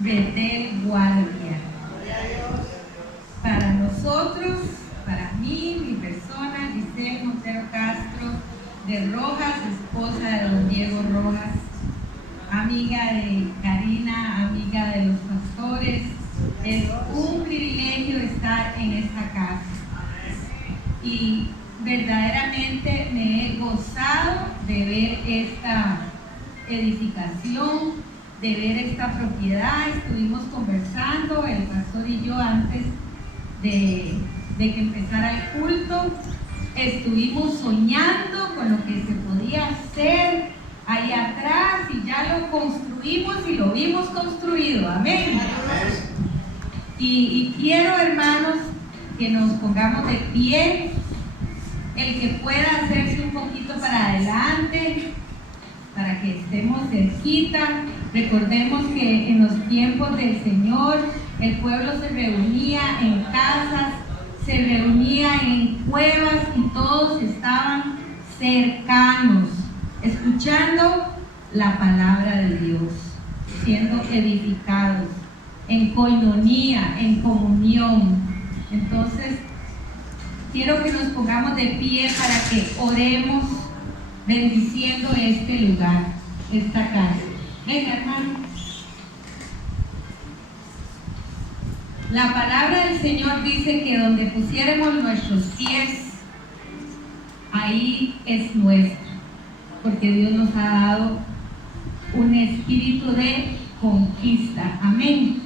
Betel Guardia. Para nosotros, para mí, mi persona, Giselle Montero Castro de Rojas, esposa de don Diego Rojas, amiga de Karina, amiga de los pastores, es un privilegio estar en esta casa. Y verdaderamente me he gozado de ver esta edificación, de ver esta propiedad. Estuvimos conversando, el pastor y yo, antes de que empezara el culto. Estuvimos soñando con lo que se podía hacer ahí atrás y ya lo construimos y lo vimos construido. Amén. Y quiero, hermanos, que nos pongamos de pie. El que pueda hacerse un poquito para adelante, para que estemos cerquita. Recordemos que en los tiempos del Señor el pueblo se reunía en casas, se reunía en cuevas y todos estaban cercanos, escuchando la palabra de Dios, siendo edificados en coinonía, en comunión. Entonces, quiero que nos pongamos de pie para que oremos bendiciendo este lugar, esta casa. Venga, hermano. La palabra del Señor dice que donde pusiéramos nuestros pies, ahí es nuestro, porque Dios nos ha dado un espíritu de conquista. Amén.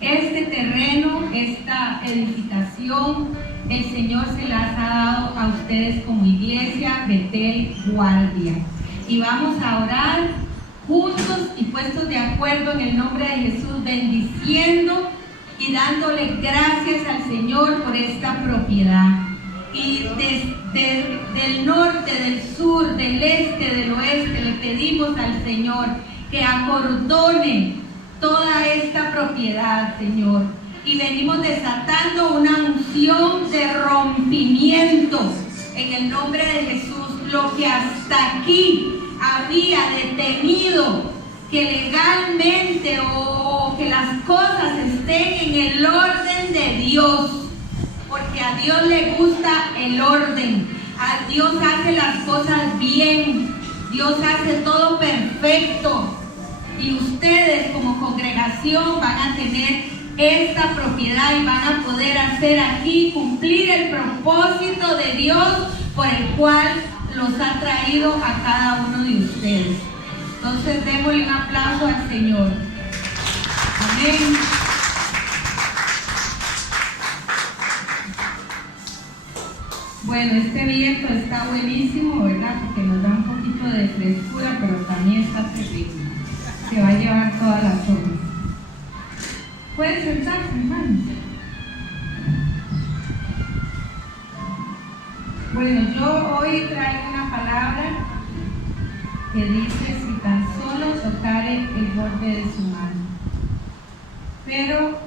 Este terreno, esta edificación, el Señor se las ha dado a ustedes como iglesia Betel Guardia. Y vamos a orar juntos y puestos de acuerdo en el nombre de Jesús, bendiciendo y dándole gracias al Señor por esta propiedad. Y del norte, del sur, del este, del oeste, le pedimos al Señor que acordone toda esta propiedad, Señor. Y venimos desatando una unción de rompimiento en el nombre de Jesús. Lo que hasta aquí había detenido que legalmente o que las cosas estén en el orden de Dios, porque a Dios le gusta el orden, a Dios hace las cosas bien, Dios hace todo perfecto, y ustedes como congregación van a tener esta propiedad y van a poder hacer aquí, cumplir el propósito de Dios por el cual los ha traído a cada uno de ustedes. Entonces démosle un aplauso al Señor. Amén. Bueno, este viento está buenísimo, ¿verdad? Porque nos da un poquito de frescura, pero también está terrible. Se va a llevar todas las horas. ¿Pueden sentarse, hermanos? Bueno, yo hoy traigo una palabra que dice: si tan solo tocare el borde de su mano. Pero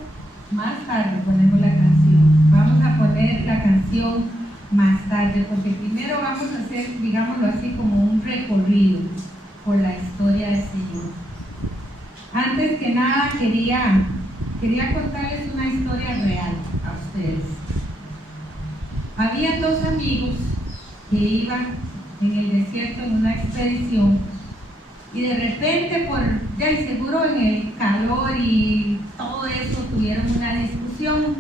más tarde ponemos la canción. Vamos a poner la canción más tarde, porque primero vamos a hacer, digámoslo así, como un recorrido por la historia del Señor. Antes que nada quería contarles una historia real a ustedes. Había dos amigos que iban en el desierto en una expedición y de repente, seguro en el calor y todo eso, tuvieron una discusión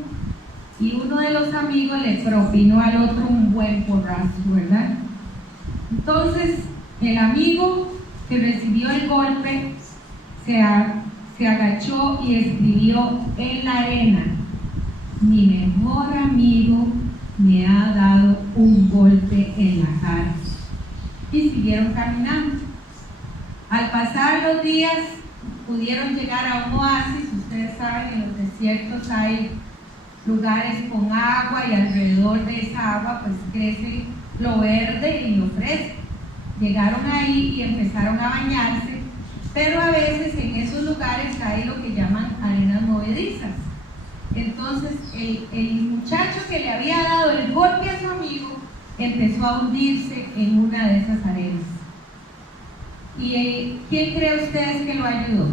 y uno de los amigos le propinó al otro un buen porrazo, ¿verdad? Entonces el amigo que recibió el golpe se agachó y escribió en la arena: mi mejor amigo me ha dado un golpe en la cara. Y siguieron caminando. Al pasar los días pudieron llegar a un oasis. Ustedes saben, en los desiertos hay lugares con agua y alrededor de esa agua pues crece lo verde y lo fresco. Llegaron ahí y empezaron a bañarse, pero a veces en esos lugares hay lo que llaman arenas movedizas. Entonces el muchacho que le había dado el golpe a su amigo empezó a hundirse en una de esas arenas. ¿Y quién cree ustedes que lo ayudó?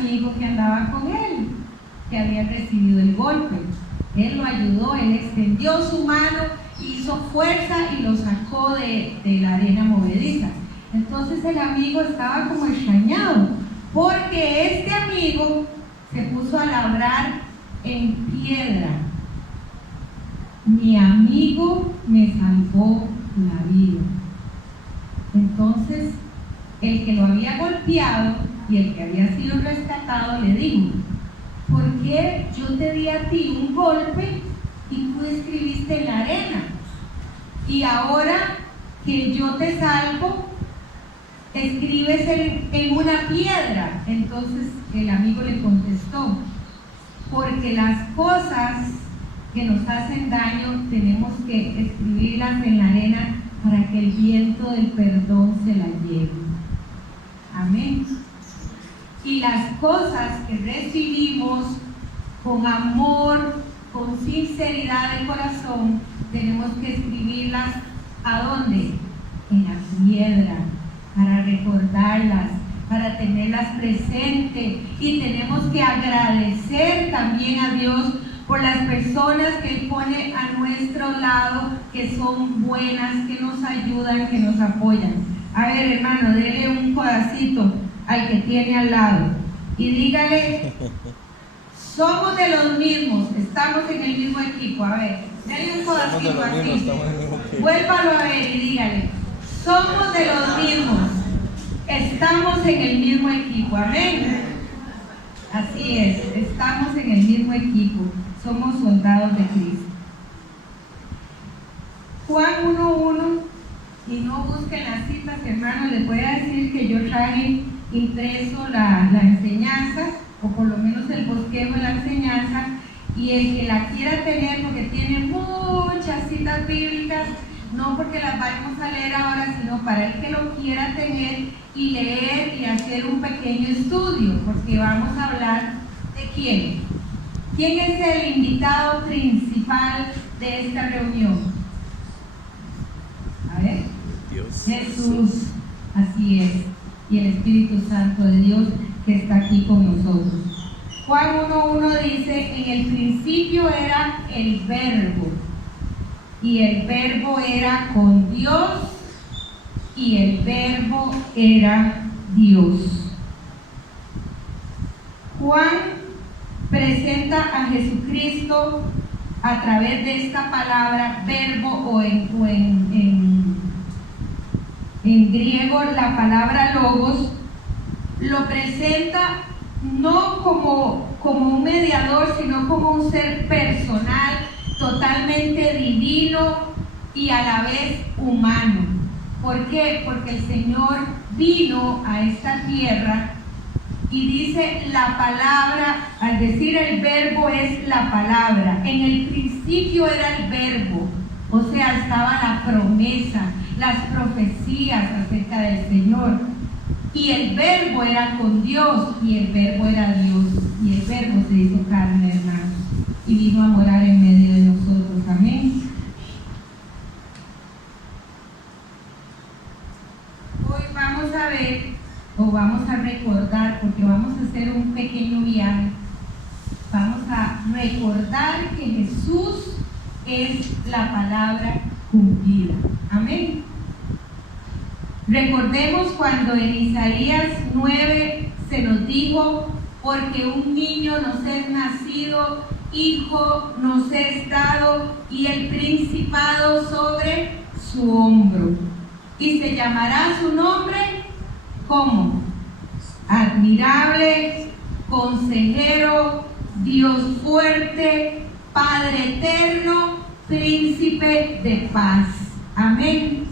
amigo que andaba con él, que había recibido el golpe. Él lo ayudó, él extendió su mano, hizo fuerza y lo sacó de la arena movediza. Entonces el amigo estaba como extrañado, porque este amigo se puso a labrar en piedra. Mi amigo me salvó la vida. Entonces el que lo había golpeado y el que había sido rescatado le dijo: ¿por qué yo te di a ti un golpe y tú escribiste en la arena? Y ahora que yo te salvo, escribes en una piedra. Entonces el amigo le contestó: porque las cosas que nos hacen daño tenemos que escribirlas en la arena para que el viento del perdón se las lleve. Amén. Y las cosas que recibimos con amor, con sinceridad de corazón, tenemos que escribirlas ¿a dónde? En la piedra, para recordarlas, para tenerlas presentes. Y tenemos que agradecer también a Dios por las personas que Él pone a nuestro lado, que son buenas, que nos ayudan, que nos apoyan. A ver, hermano, dele un codacito al que tiene al lado y dígale: somos de los mismos, estamos en el mismo equipo. A ver, dele un codacito así, vuélvalo a ver y dígale: somos de los mismos, estamos en el mismo equipo. Amén. Así es, estamos en el mismo equipo, somos soldados de Cristo. Juan 1:1, y no busquen las citas, hermanos, les voy a decir que yo traje impreso la enseñanza, o por lo menos el bosquejo de la enseñanza, y el que la quiera tener, porque tiene muchas citas bíblicas, no porque las vayamos a leer ahora, sino para el que lo quiera tener y leer y hacer un pequeño estudio, porque vamos a hablar de quién. ¿Quién es el invitado principal de esta reunión? A ver. Dios. Jesús, así es, y el Espíritu Santo de Dios que está aquí con nosotros. Juan 1:1 dice: en el principio era el Verbo, y el Verbo era con Dios, y el Verbo era Dios. Juan presenta a Jesucristo a través de esta palabra verbo, o en griego la palabra logos, lo presenta no como un mediador, sino como un ser personal, totalmente divino y a la vez humano. ¿Por qué? Porque el Señor vino a esta tierra y dice la palabra, al decir el verbo es la palabra. En el principio era el verbo, o sea, estaba la promesa, las profecías acerca del Señor. Y el verbo era con Dios, y el verbo era Dios, y el verbo se hizo carne, hermanos, y vino a morar en medio de nosotros. Amén. Hoy vamos a ver, o vamos a recordar, porque vamos a hacer un pequeño viaje. Vamos a recordar que Jesús es la palabra cumplida. Amén. Recordemos cuando en Isaías 9 se nos dijo: porque un niño nos es nacido, hijo nos es dado, y el principado sobre su hombro. Y se llamará su nombre, ¿cómo? Admirable, Consejero, Dios fuerte, Padre eterno, Príncipe de paz. Amén.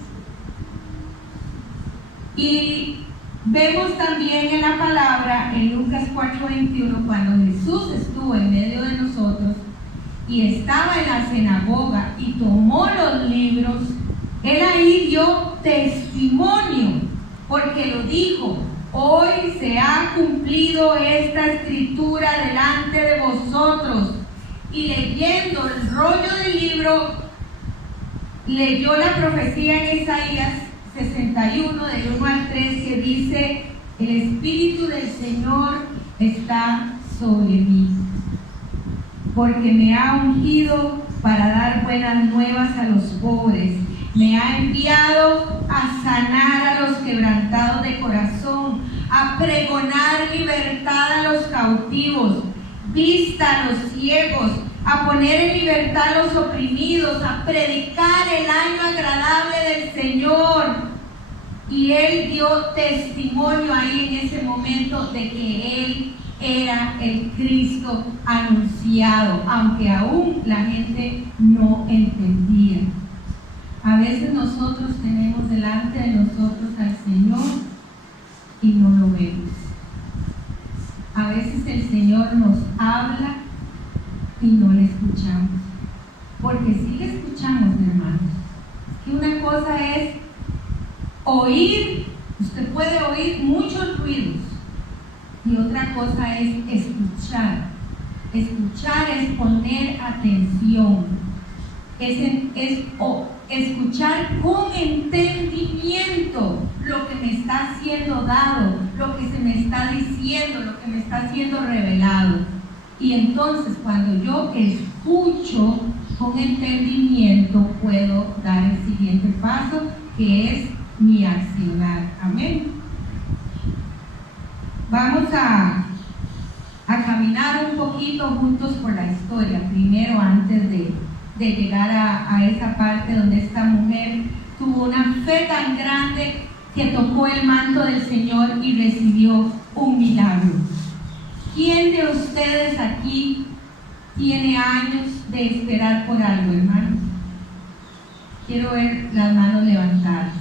Y vemos también en la palabra, en Lucas 4:21, cuando Jesús estuvo en medio de nosotros y estaba en la sinagoga y tomó los libros, Él ahí dio testimonio, porque lo dijo: hoy se ha cumplido esta escritura delante de vosotros. Y leyendo el rollo del libro, leyó la profecía en Isaías 61, del 1 al 3, que dice: el Espíritu del Señor está sobre mí, porque me ha ungido para dar buenas nuevas a los pobres. Me ha enviado a sanar a los quebrantados de corazón, a pregonar libertad a los cautivos, vista a los ciegos, a poner en libertad a los oprimidos, a predicar el año agradable del Señor. Y él dio testimonio ahí en ese momento de que él era el Cristo anunciado, aunque aún la gente no entendía. A veces nosotros tenemos delante de nosotros al Señor y no lo vemos. A veces el Señor nos habla y no le escuchamos, porque sí le escuchamos, hermanos. Que una cosa es oír, usted puede oír muchos ruidos, y otra cosa es escuchar. Escuchar es poner atención, es escuchar con entendimiento lo que me está siendo dado, lo que se me está diciendo, lo que me está siendo revelado. Y entonces cuando yo escucho con entendimiento, puedo dar el siguiente paso, que es mi accionar. Amén. Vamos a caminar un poquito juntos por la historia, primero antes de llegar a esa parte donde esta mujer tuvo una fe tan grande que tocó el manto del Señor y recibió un milagro. ¿Quién de ustedes aquí tiene años de esperar por algo, hermanos? Quiero ver las manos levantadas.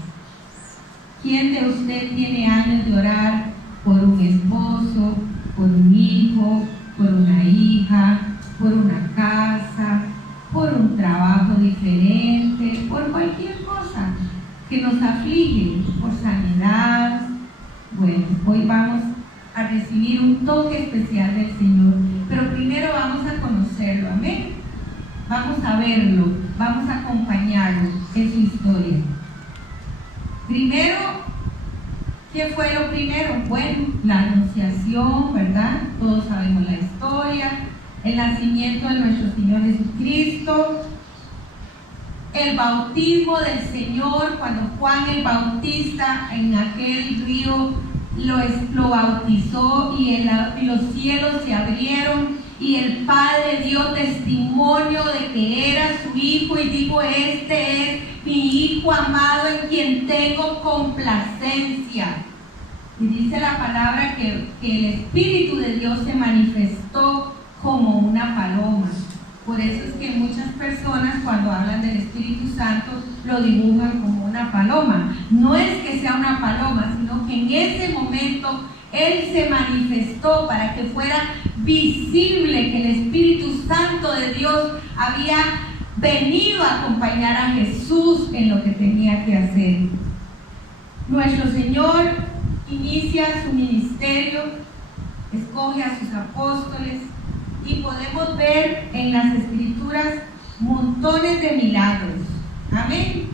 ¿Quién de ustedes tiene años de orar por un esposo, por un hijo, por una hija, por una casa, por un trabajo diferente, por cualquier cosa que nos aflige, por sanidad? Bueno, hoy vamos a recibir un toque especial del Señor, pero primero vamos a conocerlo, amén. Vamos a verlo, vamos a acompañarlo en su historia. Primero, ¿qué fue lo primero? Bueno, la anunciación, ¿verdad? Todos sabemos la historia, el nacimiento de nuestro Señor Jesucristo, el bautismo del Señor, cuando Juan el Bautista en aquel río lo bautizó y los cielos se abrieron y el Padre dio testimonio de que era su Hijo y dijo: este es mi Hijo amado en quien tengo complacencia. Y dice la palabra que el Espíritu de Dios se manifestó como una paloma. Por eso es que muchas personas cuando hablan del Espíritu Santo lo dibujan como una paloma. No es que sea una paloma, sino que en ese momento Él se manifestó para que fuera visible que el Espíritu Santo de Dios había venido a acompañar a Jesús en lo que tenía que hacer. Nuestro Señor inicia su ministerio, escoge a sus apóstoles y podemos ver en las Escrituras montones de milagros. Amén.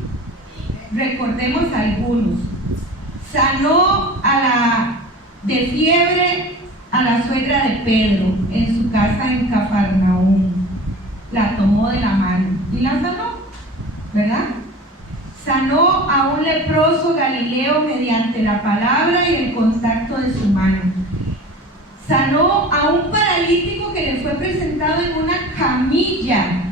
Recordemos algunos. Sanó de fiebre a la suegra de Pedro en su casa en Cafarnaúm. La tomó de la mano y la sanó, ¿verdad? Sanó a un leproso galileo mediante la palabra y el contacto de su mano. Sanó a un paralítico que le fue presentado en una camilla.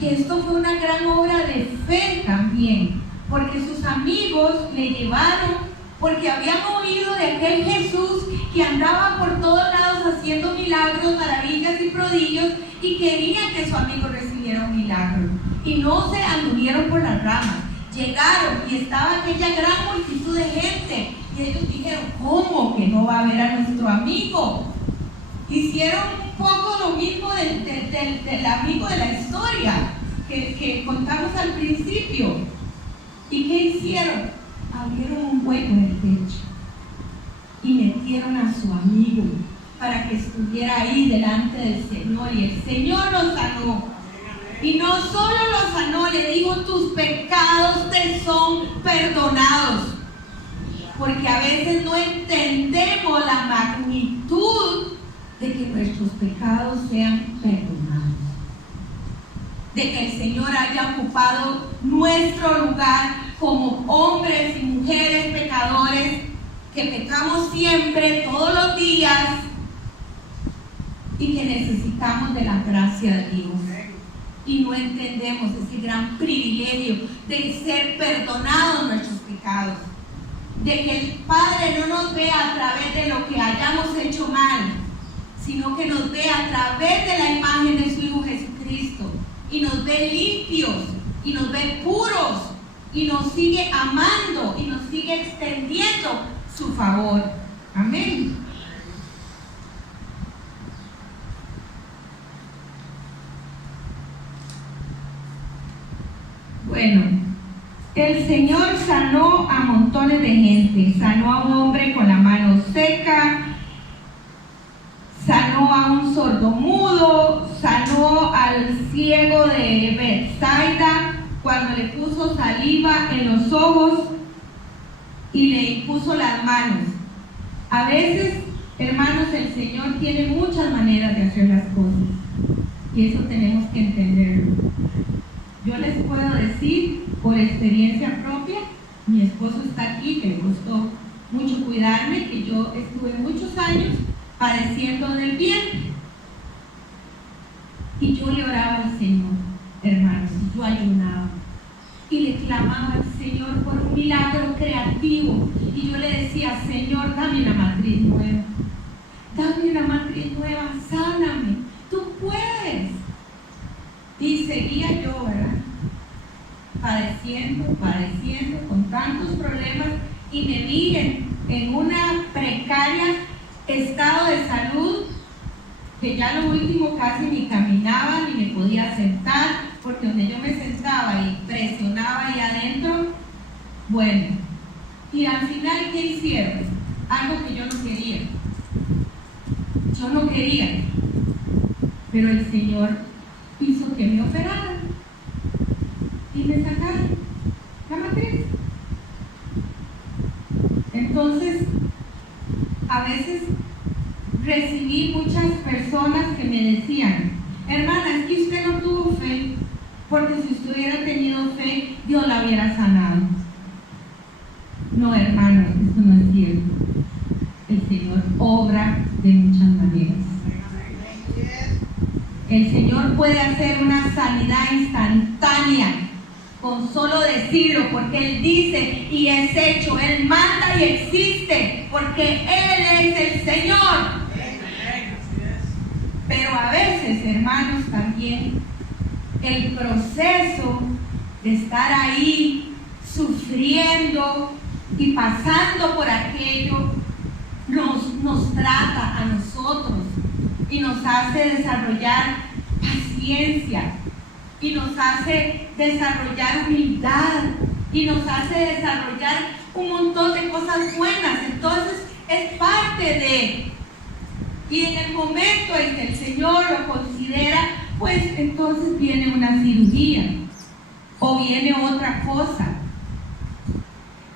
Que esto fue una gran obra de fe también, porque sus amigos le llevaron, porque habían oído de aquel Jesús que andaba por todos lados haciendo milagros, maravillas y prodigios, y querían que su amigo recibiera un milagro. Y no se anduvieron por las ramas, llegaron y estaba aquella gran multitud de gente. Y ellos dijeron: ¿cómo que no va a ver a nuestro amigo? Hicieron un poco lo mismo del amigo de la historia que contamos al principio. ¿Y qué hicieron? Abrieron un hueco en el techo y metieron a su amigo para que estuviera ahí delante del Señor. Y el Señor lo sanó. Y no solo lo sanó, le dijo: tus pecados te son perdonados. Porque a veces no entendemos la magnitud actitud de que nuestros pecados sean perdonados, de que el Señor haya ocupado nuestro lugar como hombres y mujeres pecadores que pecamos siempre, todos los días, y que necesitamos de la gracia de Dios. Y no entendemos ese gran privilegio de ser perdonados nuestros pecados, de que el Padre no nos vea a través de lo que hayamos hecho mal, sino que nos ve a través de la imagen de su Hijo Jesucristo, y nos ve limpios, y nos ve puros, y nos sigue amando, y nos sigue extendiendo su favor. Amén. Bueno, el Señor sanó a montones de gente. Sanó a un hombre con la mano seca, sanó a un sordomudo, sanó al ciego de Betsaida cuando le puso saliva en los ojos y le impuso las manos. A veces, hermanos, el Señor tiene muchas maneras de hacer las cosas, y eso tenemos que entenderlo. Yo les puedo decir por experiencia propia, mi esposo está aquí, que le costó mucho cuidarme, que yo estuve muchos años padeciendo del vientre, y yo le oraba al Señor, hermanos, yo ayunaba y le clamaba al Señor por un milagro creativo, y yo le decía: Señor, dame una matriz nueva, sáname, tú puedes. Y seguía yo, ¿verdad?, padeciendo con tantos problemas, y me vi en una precaria estado de salud, que ya lo último casi ni caminaba ni me podía sentar, porque donde yo me sentaba y presionaba ahí adentro, bueno, y al final, ¿qué hicieron? Algo que yo no quería, pero el Señor hizo que me operaran y me sacaron la matriz. Entonces, a veces recibí muchas personas que me decían: hermana, es que usted no tuvo fe, porque si usted hubiera tenido fe, Dios la hubiera sanado. No, hermanos, eso no es cierto. El Señor obra de muchas maneras. El Señor puede hacer una sanidad instantánea con solo decirlo, porque Él dice y es hecho. Él manda y existe, porque Él es el Señor. Pero a veces, hermanos, también el proceso de estar ahí sufriendo y pasando por aquello nos trata a nosotros y nos hace desarrollar paciencia, y nos hace desarrollar humildad, y nos hace desarrollar un montón de cosas buenas. Entonces es parte de, y en el momento en que el Señor lo considera, pues entonces viene una cirugía o viene otra cosa.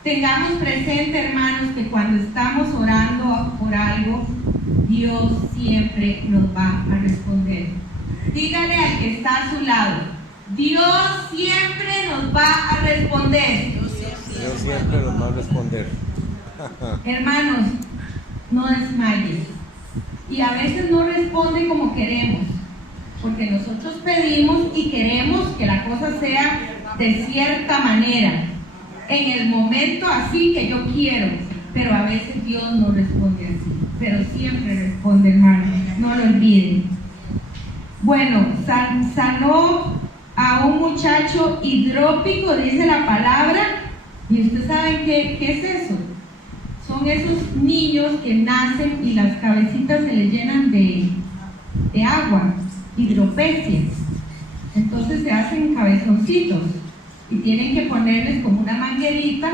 Tengamos presente, hermanos, que cuando estamos orando por algo, Dios siempre nos va a responder. Dígale al que está a su lado: Dios siempre nos va a responder. Dios siempre nos va a responder. Hermanos, no desmayes. Y a veces no responde como queremos, porque nosotros pedimos y queremos que la cosa sea de cierta manera, en el momento así que yo quiero, pero a veces Dios no responde así, pero siempre responde, hermano, no lo olviden. Bueno, sanó a un muchacho hidrópico, dice la palabra, y ustedes saben qué es eso. Son esos niños que nacen y las cabecitas se les llenan de agua, hidropesias. Entonces se hacen cabezoncitos y tienen que ponerles como una manguerita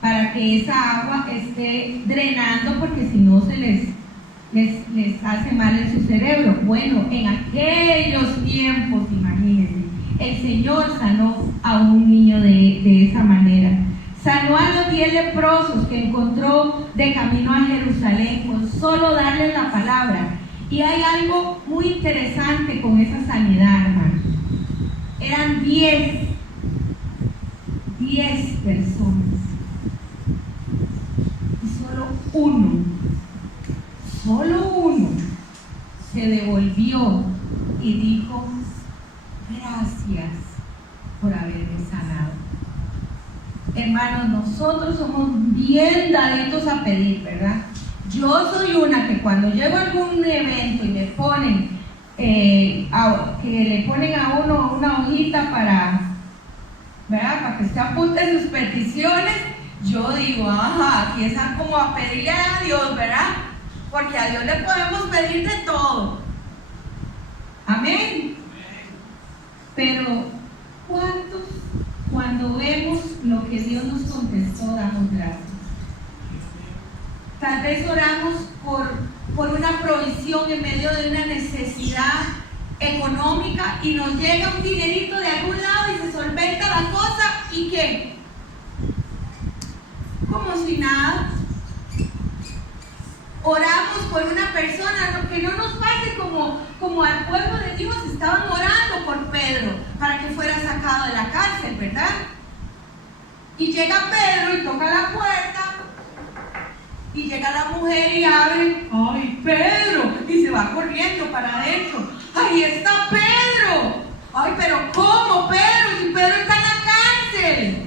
para que esa agua esté drenando, porque si no se les hace mal en su cerebro. Bueno, en aquellos tiempos, imagínense, el Señor sanó a un niño de esa manera. Sanó a los 10 leprosos que encontró de camino a Jerusalén con solo darle la palabra. Y hay algo muy interesante con esa sanidad, hermano. Eran 10 personas. Y solo uno se devolvió y dijo: gracias por haberme sanado. Hermanos, nosotros somos bien daditos a pedir, ¿verdad? Yo soy una que cuando llego a algún evento y me ponen, que le ponen a uno una hojita para, ¿verdad?, para que usted apunte sus peticiones, yo digo, ajá, aquí están como a pedirle a Dios, ¿verdad? Porque a Dios le podemos pedir de todo. Amén. Pero, ¿cuántos, cuando vemos lo que Dios nos contestó, damos gracias? Tal vez oramos por una provisión en medio de una necesidad económica y nos llega un dinerito de algún lado y se solventa la cosa, ¿y qué? Como si nada. Oramos por una persona, que no nos pase como al pueblo de Dios. Estaban orando por Pedro para que fuera sacado de la cárcel, ¿verdad? Y llega Pedro y toca la puerta y llega la mujer y abre. ¡Ay, Pedro! Y se va corriendo para adentro. ¡Ahí está Pedro! ¡Ay, pero cómo, Pedro! Si Pedro está en la cárcel.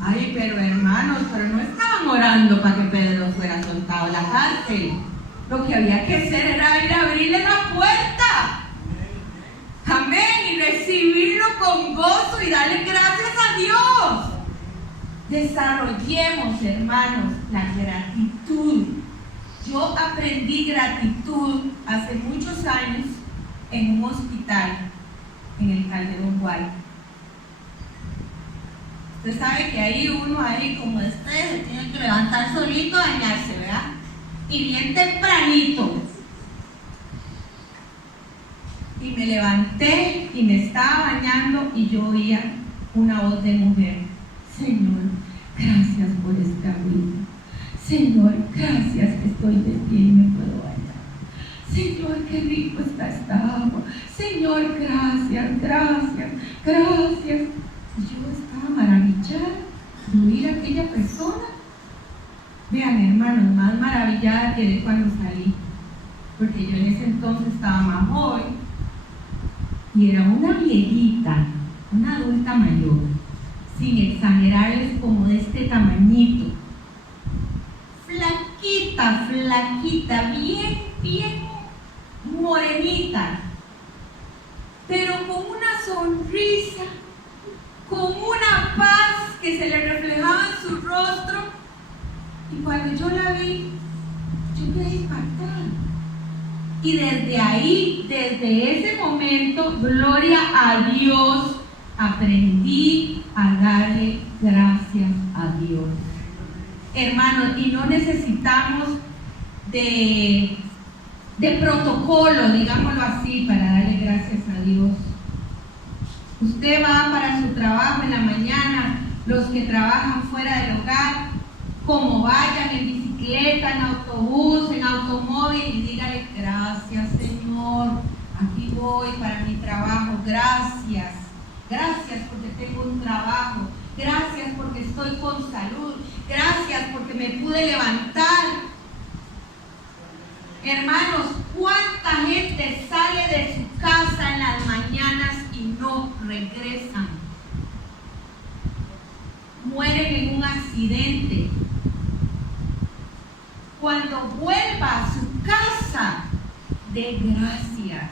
Ay, pero hermanos, pero no estaban orando para que Pedro fuera soltado de la cárcel. Lo que había que hacer era ir a abrirle la puerta. Amén. Y recibirlo con gozo y darle gracias a Dios. Desarrollemos, hermanos, la gratitud. Yo aprendí gratitud hace muchos años en un hospital en el Calderón Guay. Usted sabe que ahí uno, como se tiene que levantar solito a bañarse, ¿verdad? Y bien tempranito. Y me levanté y me estaba bañando y yo oía una voz de mujer: Señor, gracias por esta vida. Señor, gracias que estoy de pie y me puedo bañar. Señor, qué rico está esta agua. Señor, gracias, gracias, gracias. Y yo estaba maravillada de oír a aquella persona. Vean, hermanos, más maravillada quedé cuando salí, porque yo en ese entonces estaba más joven y era una viejita, una adulta mayor, sin exagerarles, como de este tamañito, flaquita, bien morenita, pero con una sonrisa, con una paz que se le reflejaba en su rostro. Y cuando yo la vi, yo quedé impactada. Y desde ahí, desde ese momento, gloria a Dios, aprendí a darle gracias a Dios. Hermanos, y no necesitamos de protocolo, digámoslo así, para darle gracias a Dios. Usted va para su trabajo en la mañana, los que trabajan fuera del hogar, como vayan en bicicleta, en autobús, en automóvil, y dígale: gracias, Señor, aquí voy para mi trabajo, gracias, gracias porque tengo un trabajo, gracias porque estoy con salud, gracias porque me pude levantar. Hermanos, ¿cuánta gente sale de su casa en las mañanas y no regresan? Mueren en un accidente. Cuando vuelva a su casa, dé gracias.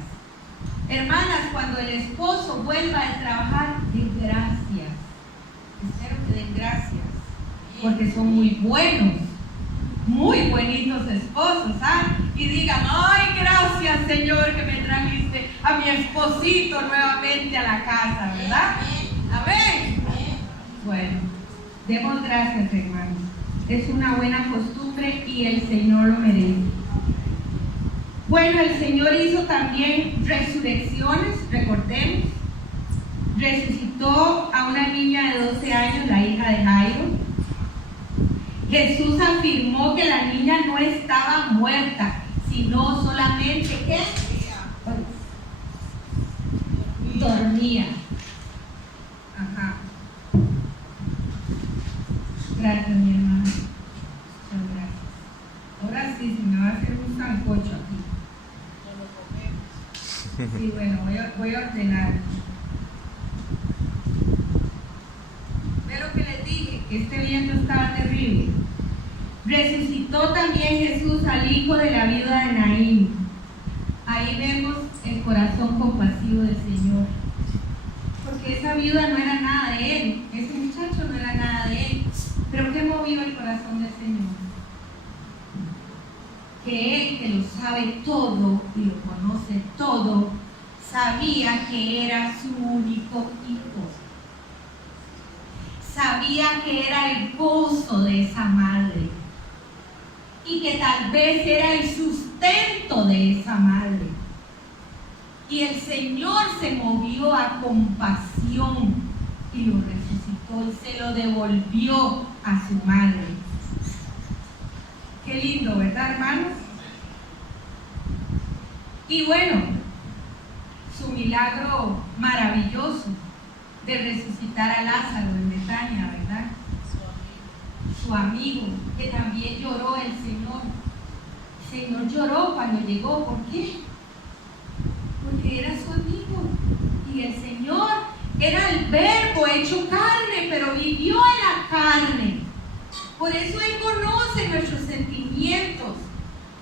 Hermanas, cuando el esposo vuelva a trabajar, dé gracias. Espero que den gracias, porque son muy buenos, muy buenitos esposos, ¿ah? Y digan: ay, gracias, Señor, que me trajiste a mi esposito nuevamente a la casa, ¿verdad? Amén. Bueno, demos gracias, hermanos. Es una buena costumbre y el Señor lo merece. Bueno, el Señor hizo también resurrecciones, recordemos. Resucitó a una niña de 12 años, la hija de Jairo. Jesús afirmó que la niña no estaba muerta, sino solamente que dormía. Ajá. Gracias, mi hermana. Muchas gracias. Ahora sí, se me va a hacer un sancocho aquí. Sí, bueno, voy a ordenar. Ve lo que les dije, que este viento estaba terrible. Resucitó también Jesús al hijo de la viuda de Naín. Ahí vemos el corazón compasivo del Señor. Porque esa viuda no era nada de él, ese muchacho no era nada de él. Pero ¿qué movió el corazón del Señor? Que él, que lo sabe todo y lo conoce todo, sabía que era su único hijo. Sabía que era el gozo de esa madre y que tal vez era el sustento de esa madre. Y el Señor se movió a compasión y lo resucitó y se lo devolvió a su madre. Qué lindo, ¿verdad, hermanos? Y bueno, su milagro maravilloso de resucitar a Lázaro en Betania, ¿verdad? Su amigo, que también lloró el Señor. El Señor lloró cuando llegó. ¿Por qué? Porque era su amigo. Y el Señor era el Verbo hecho carne, pero vivió en la carne. Por eso Él conoce nuestros sentimientos,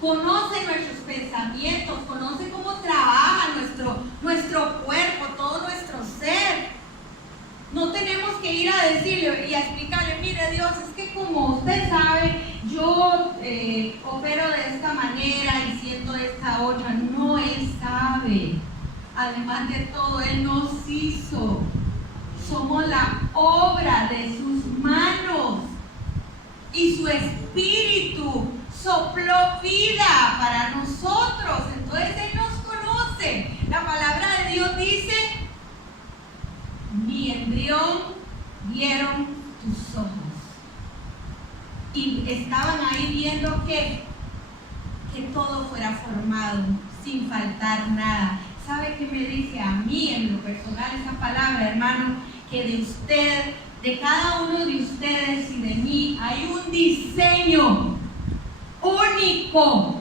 conoce nuestros pensamientos, conoce cómo trabaja nuestro cuerpo, todo nuestro ser. No tenemos que ir a decirle y a explicarle, mire Dios, es que como usted sabe, yo opero de esta manera y siento de esta otra. No, Él sabe. Además de todo, Él nos hizo. Somos la obra de sus manos. Y su espíritu sopló vida para nosotros. Entonces Él nos conoce. La palabra de Dios dice: mi embrión vieron tus ojos. Y estaban ahí viendo que todo fuera formado, sin faltar nada. ¿Sabe qué me dice a mí en lo personal esa palabra, hermano? Que de usted, de cada uno de ustedes y de mí, hay un diseño único.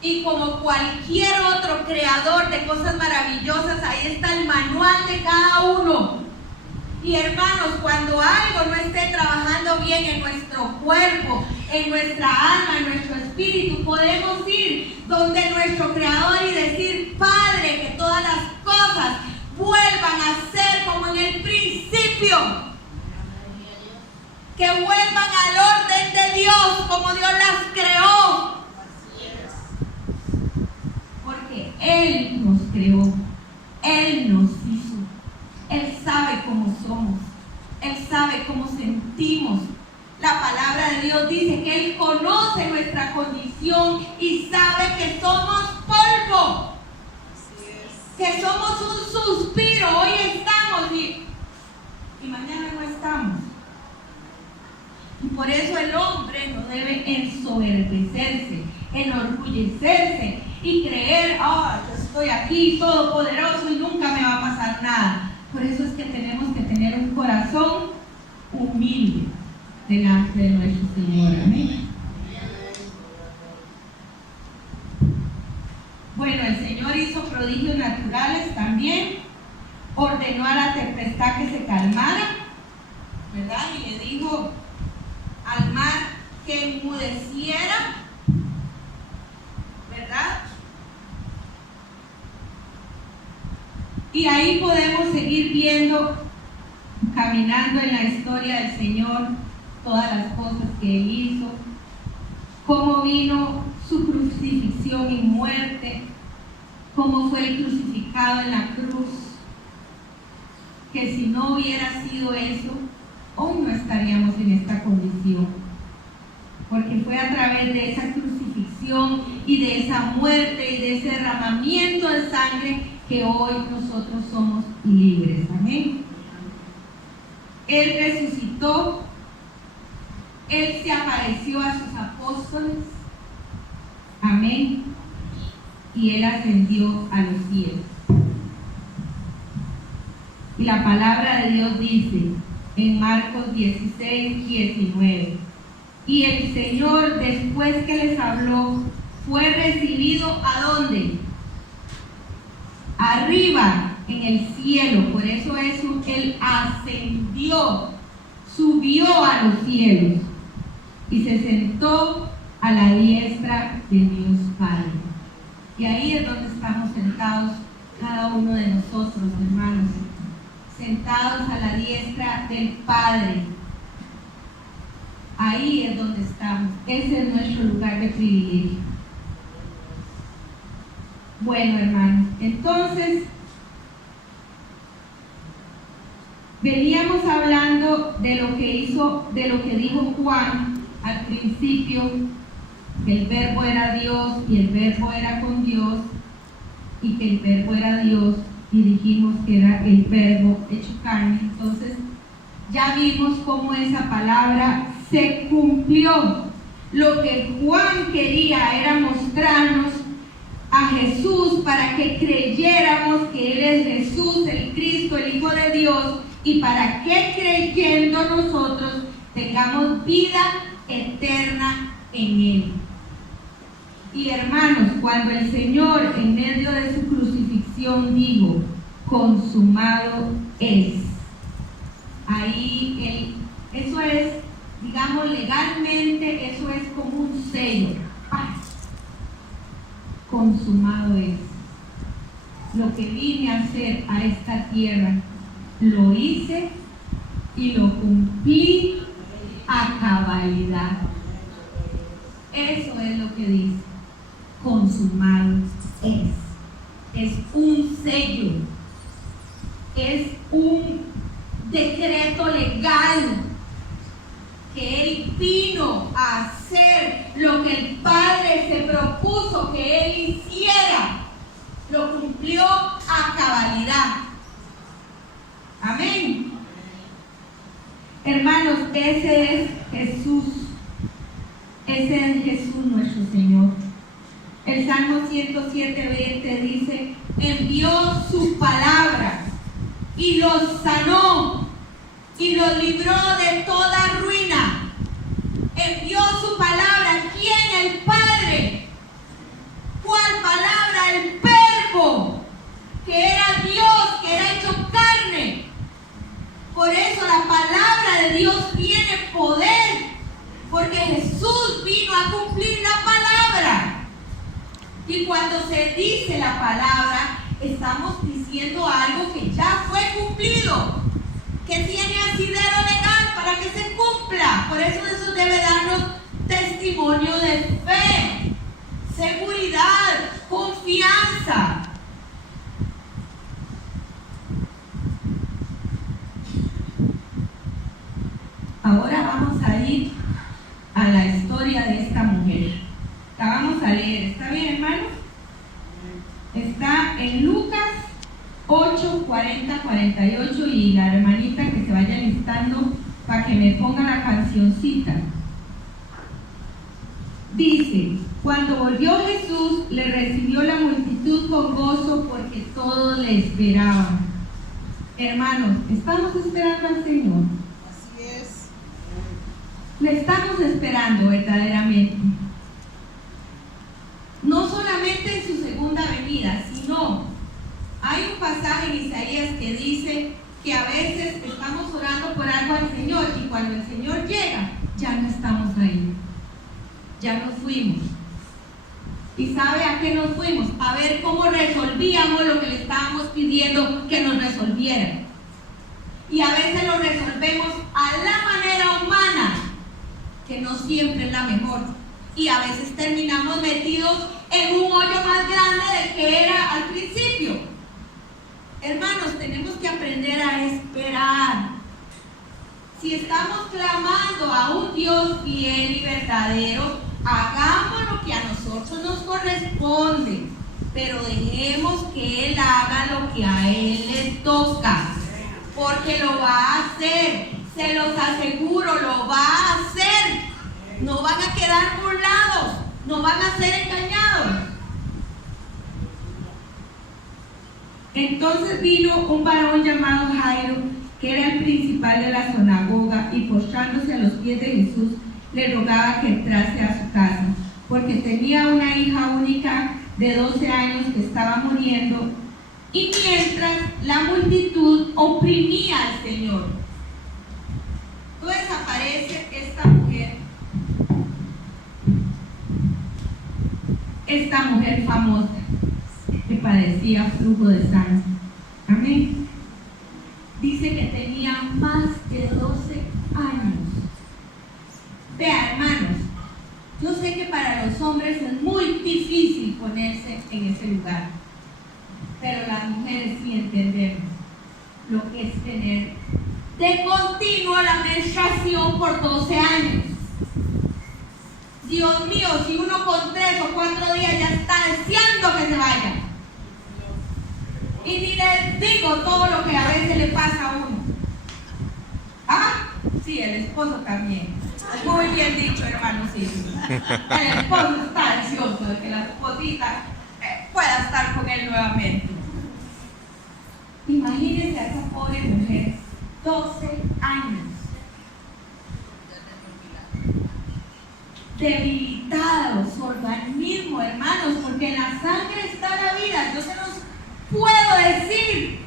Y como cualquier otro creador de cosas maravillosas, ahí está el manual de cada uno. Y hermanos, cuando algo no esté trabajando bien en nuestro cuerpo, en nuestra alma, en nuestro espíritu, podemos ir donde nuestro creador y decir: Padre, que todas las cosas vuelvan a ser como en el principio. Que vuelvan al orden de Dios, como Dios las creó. Porque Él nos creó, Él nos hizo, Él sabe cómo somos, Él sabe cómo sentimos. La palabra de Dios dice que Él conoce nuestra condición y sabe que somos polvo, que somos un suspiro. Hoy estamos y mañana no estamos. Y por eso el hombre no debe ensoberbecerse, enorgullecerse y creer: yo estoy aquí todopoderoso y nunca me va a pasar nada. Por eso es que tenemos que tener un corazón humilde delante de nuestro Señor. Amén. Bueno, el Señor hizo prodigios naturales también. Ordenó a la tempestad que se calmara, ¿verdad? Y le dijo al mar que enmudeciera, ¿verdad? Y ahí podemos seguir viendo, caminando en la historia del Señor, todas las cosas que Él hizo, cómo vino su crucifixión y muerte, cómo fue el crucificado en la cruz, que si no hubiera sido eso, hoy no estaríamos en esta condición, porque fue a través de esa crucifixión y de esa muerte y de ese derramamiento de sangre que hoy nosotros somos libres. Amén. Él resucitó Él se apareció a sus apóstoles. Amén. Y Él ascendió a los cielos. Y la palabra de Dios dice en Marcos 16, 19: y el Señor, después que les habló, fue recibido ¿a dónde? Arriba, en el cielo. Por eso Él ascendió, subió a los cielos y se sentó a la diestra de Dios Padre. Y ahí es donde estamos sentados cada uno de nosotros, hermanos, sentados a la diestra del Padre. Ahí es donde estamos. Ese es nuestro lugar de privilegio. Bueno, hermanos, entonces veníamos hablando de lo que dijo Juan al principio, que el verbo era Dios y el verbo era con Dios, y que el verbo era Dios, y dijimos que era el verbo hecho carne. Entonces ya vimos cómo esa palabra se cumplió. Lo que Juan quería era mostrarnos a Jesús para que creyéramos que Él es Jesús, el Cristo, el Hijo de Dios, y para que creyendo nosotros tengamos vida eterna en Él. Y hermanos, cuando el Señor en medio de su crucifixión dijo, consumado es, ahí eso es, digamos legalmente, eso es como un sello. Consumado es. Lo que vine a hacer a esta tierra, lo hice y lo cumplí a cabalidad. Eso es lo que dice. Consumado es. Es un sello. Es un decreto legal que Él vino a hacer lo que el Padre se propuso que Él hiciera. Lo cumplió a cabalidad. Amén. Hermanos, ese es Jesús. Ese es Jesús nuestro Señor. El Salmo 107:20 dice, envió su palabra y los sanó y los libró de toda ruina. Envió su palabra. ¿Quién? El Padre. ¿Cuál palabra? El verbo, que era Dios, que era hecho carne. Por eso la palabra de Dios tiene poder, porque Jesús vino a cumplir la palabra. Y cuando se dice la palabra, estamos diciendo algo que ya fue cumplido, que tiene asidero legal para que se cumpla. Por eso debe darnos testimonio de fe, seguridad, confianza. Ahora vamos a ir a la historia de esta mujer. La vamos a leer. ¿Está bien, hermanos? Está en Lucas 8, 40, 48, y la hermanita que se vaya listando para que me ponga la cancioncita. Dice, cuando volvió Jesús, le recibió la multitud con gozo porque todos le esperaban. Hermanos, ¿estamos esperando al Señor? Así es. Le estamos esperando verdaderamente. No solamente en su segunda venida, sino hay un pasaje en Isaías que dice que a veces estamos orando por algo al Señor y cuando el Señor llega, ya no estamos ahí. Ya nos fuimos. ¿Y sabe a qué nos fuimos? A ver cómo resolvíamos lo que le estábamos pidiendo que nos resolviera. Y a veces lo resolvemos a la manera humana, que no siempre es la mejor. Y a veces terminamos metidos en un hoyo más grande del que era al principio. Hermanos, tenemos que aprender a esperar. Si estamos clamando a un Dios fiel y verdadero, hagamos lo que a nosotros nos corresponde, pero dejemos que Él haga lo que a Él le toca, porque lo va a hacer, se los aseguro, lo va a hacer. no van a quedar burlados, no van a ser engañados. Entonces vino un varón llamado Jairo, que era el principal de la sinagoga, y postrándose a los pies de Jesús, le rogaba que entrase a su casa, porque tenía una hija única de 12 años que estaba muriendo, y mientras la multitud oprimía al Señor. Entonces aparece esta mujer famosa que padecía flujo de sangre. Amén. Dice que tenía más de 12 años. Vea, hermanos, yo sé que para los hombres es muy difícil ponerse en ese lugar, pero las mujeres sí entendemos lo que es tener de continuo la menstruación por 12 años. Dios mío, si uno con 3 o 4 días ya está deseando que se vaya. Y ni les digo todo lo que a veces le pasa a uno. Ah, sí, el esposo también. Muy bien dicho, hermano, sí. El esposo está ansioso de que la esposita pueda estar con él nuevamente. Imagínense a esa pobre mujer, 12 años, debilitado su organismo, hermanos, porque en la sangre está la vida. Yo se los puedo decir.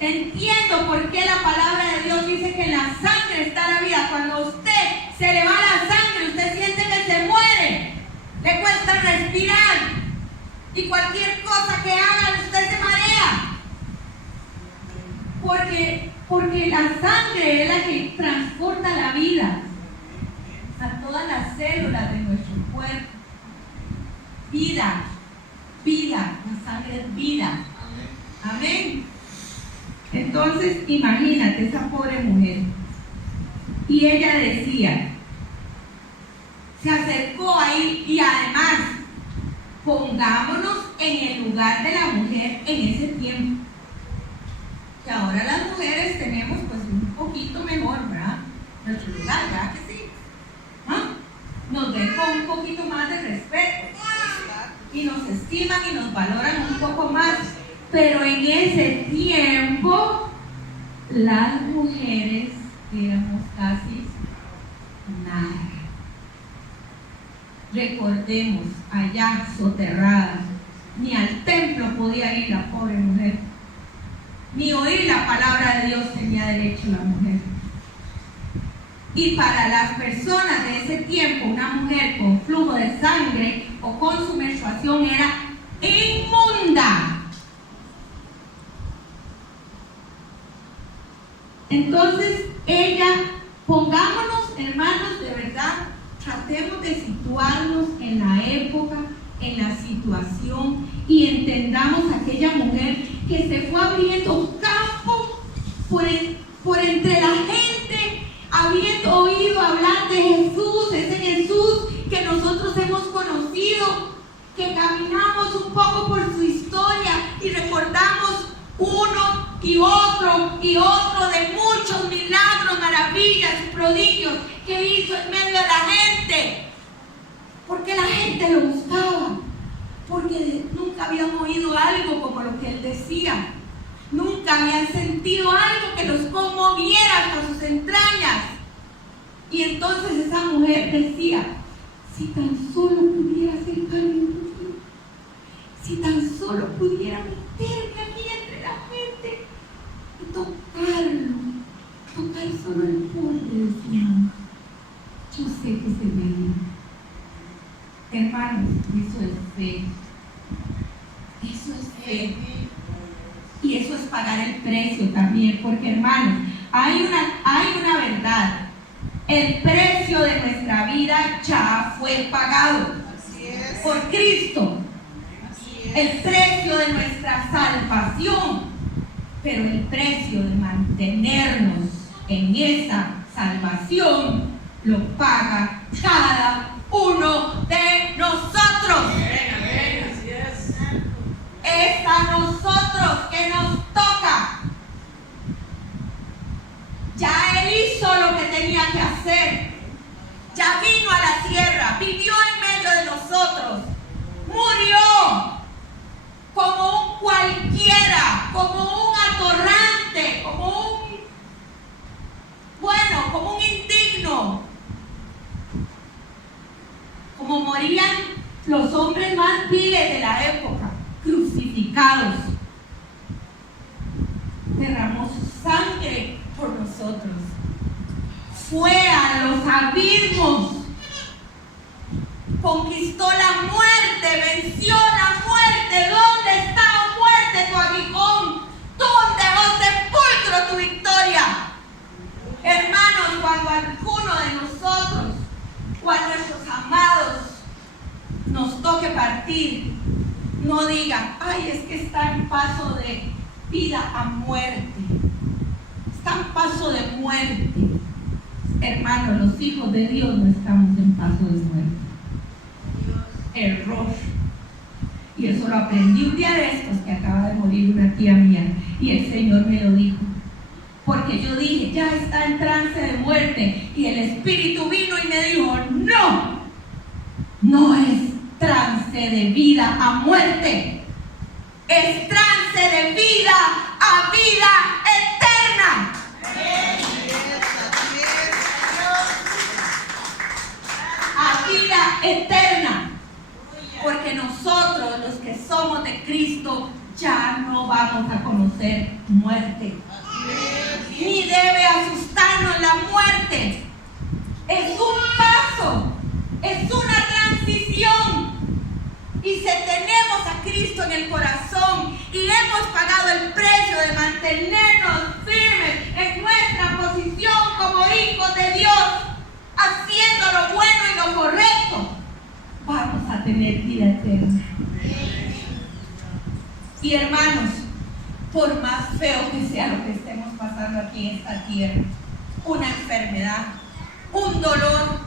Entiendo por qué la palabra de Dios dice que en la sangre está la vida. Cuando a usted se le va la sangre, usted siente que se muere, le cuesta respirar, y cualquier cosa que haga usted se marea, porque la sangre es la que transporta la vida a todas las células de nuestro cuerpo. Vida, la sangre es vida. Amén. Entonces, imagínate esa pobre mujer. Y ella decía, se acercó ahí, y además, pongámonos en el lugar de la mujer en ese tiempo. Que ahora las mujeres tenemos pues un poquito mejor, ¿verdad? Nuestro lugar, ¿verdad que sí? ¿Ah? Nos ven con un poquito más de respeto, y nos estiman y nos valoran un poco más. Pero en ese tiempo, las mujeres éramos casi nada. Recordemos, allá soterrada, ni al templo podía ir la pobre mujer, ni oír la palabra de Dios tenía derecho la mujer. Y para las personas de ese tiempo, una mujer con flujo de sangre o con su menstruación era inmunda. Entonces ella, pongámonos, hermanos, de verdad, tratemos de situarnos en la época, en la situación, y entendamos a aquella mujer que se fue abriendo campo por entre la gente, habiendo oído hablar de Jesús, ese Jesús que nosotros hemos conocido, que caminamos un poco por su historia y recordamos uno y otro de muchos milagros, maravillas y prodigios que hizo en medio de la gente, porque la gente lo buscaba, porque nunca habían oído algo como lo que él decía, nunca habían sentido algo que los conmoviera hasta sus entrañas. Y entonces esa mujer decía, si tan solo pudiera acercarme un poquito, si tan solo pudiera meterme aquí entre la gente y tocar solo el borde de su mano, yo sé que se veía. Hermanos, eso es fe. Eso es fe. Y eso es pagar el precio también, porque hermanos, hay una verdad. El precio de nuestra vida ya fue pagado por Cristo. El precio de nuestra salvación, pero el precio de mantenernos en esa salvación lo paga cada uno de nosotros. Es a nosotros que nos toca. Ya él hizo lo que tenía que hacer. harían los hombres más viles de la época, crucificados. Derramó su sangre por nosotros. Fue a los abismos. Conquistó la muerte, venció la muerte. ¿Dónde está, oh muerte, tu aguijón? ¿Dónde, oh sepulcro, tu victoria? Hermanos, cuando alguno de nosotros o a nuestros amados nos toque partir, no digan, ay, es que está en paso de vida a muerte. Está en paso de muerte. Hermanos, los hijos de Dios no estamos en paso de muerte. Error. Y eso lo aprendí un día de estos, que acaba de morir una tía mía, y el Señor me lo dijo. Porque yo dije, ya está en trance de muerte, y el Espíritu vino y me dijo, no, no es trance de vida a muerte, es trance de vida a vida eterna. A vida eterna. Porque nosotros, los que somos de Cristo, ya no vamos a conocer muerte. Ni debe asustarnos la muerte. Es un paso, es una transición. Y si tenemos a Cristo en el corazón y hemos pagado el precio de mantenernos firmes en nuestra posición como hijos de Dios, haciendo lo bueno y lo correcto, vamos a tener vida eterna. Y hermanos, por más feo que sea lo que estemos pasando aquí en esta tierra, una enfermedad, un dolor,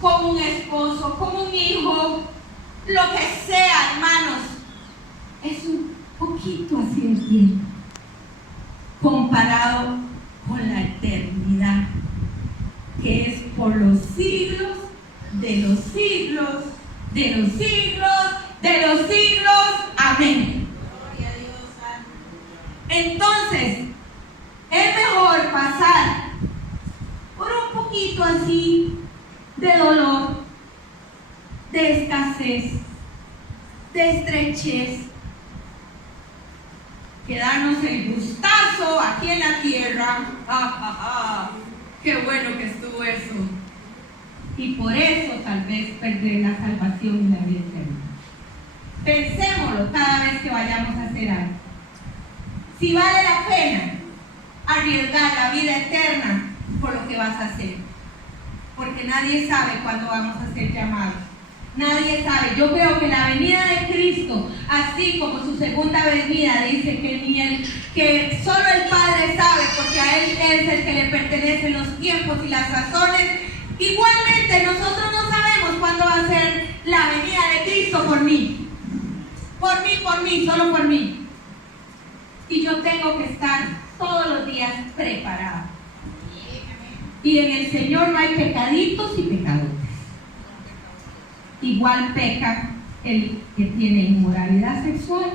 como un esposo, como un hijo, lo que sea, hermanos, es un poquito así de tiempo comparado con la eternidad, que es por los siglos de los siglos, de los siglos, de los siglos. Amén. Gloria a Dios. Entonces, es mejor pasar por un poquito así de dolor, de escasez, de estrechez, que darnos el gustazo aquí en la tierra. ¡Qué bueno que estuvo eso! Y por eso tal vez perder la salvación y la vida eterna. Pensémoslo cada vez que vayamos a hacer algo. Si vale la pena arriesgar la vida eterna por lo que vas a hacer. Porque nadie sabe cuándo vamos a ser llamados. Nadie sabe. Yo creo que la venida de Cristo, así como su segunda venida, dice que solo el Padre sabe, porque a Él es el que le pertenecen los tiempos y las razones. Igualmente nosotros no sabemos cuándo va a ser la venida de Cristo por mí. Por mí, solo por mí. Y yo tengo que estar todos los días preparada. Y en el Señor no hay pecaditos y pecadores. Igual peca el que tiene inmoralidad sexual,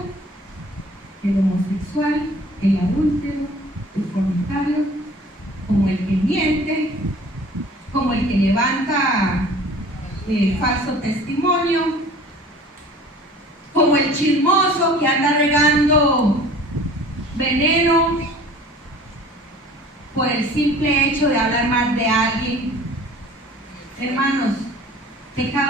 el homosexual, el adúltero, el fornicario, como el que miente, como el que levanta falso testimonio, como el chismoso que anda regando veneno por el simple hecho de hablar mal de alguien. Hermanos, pecado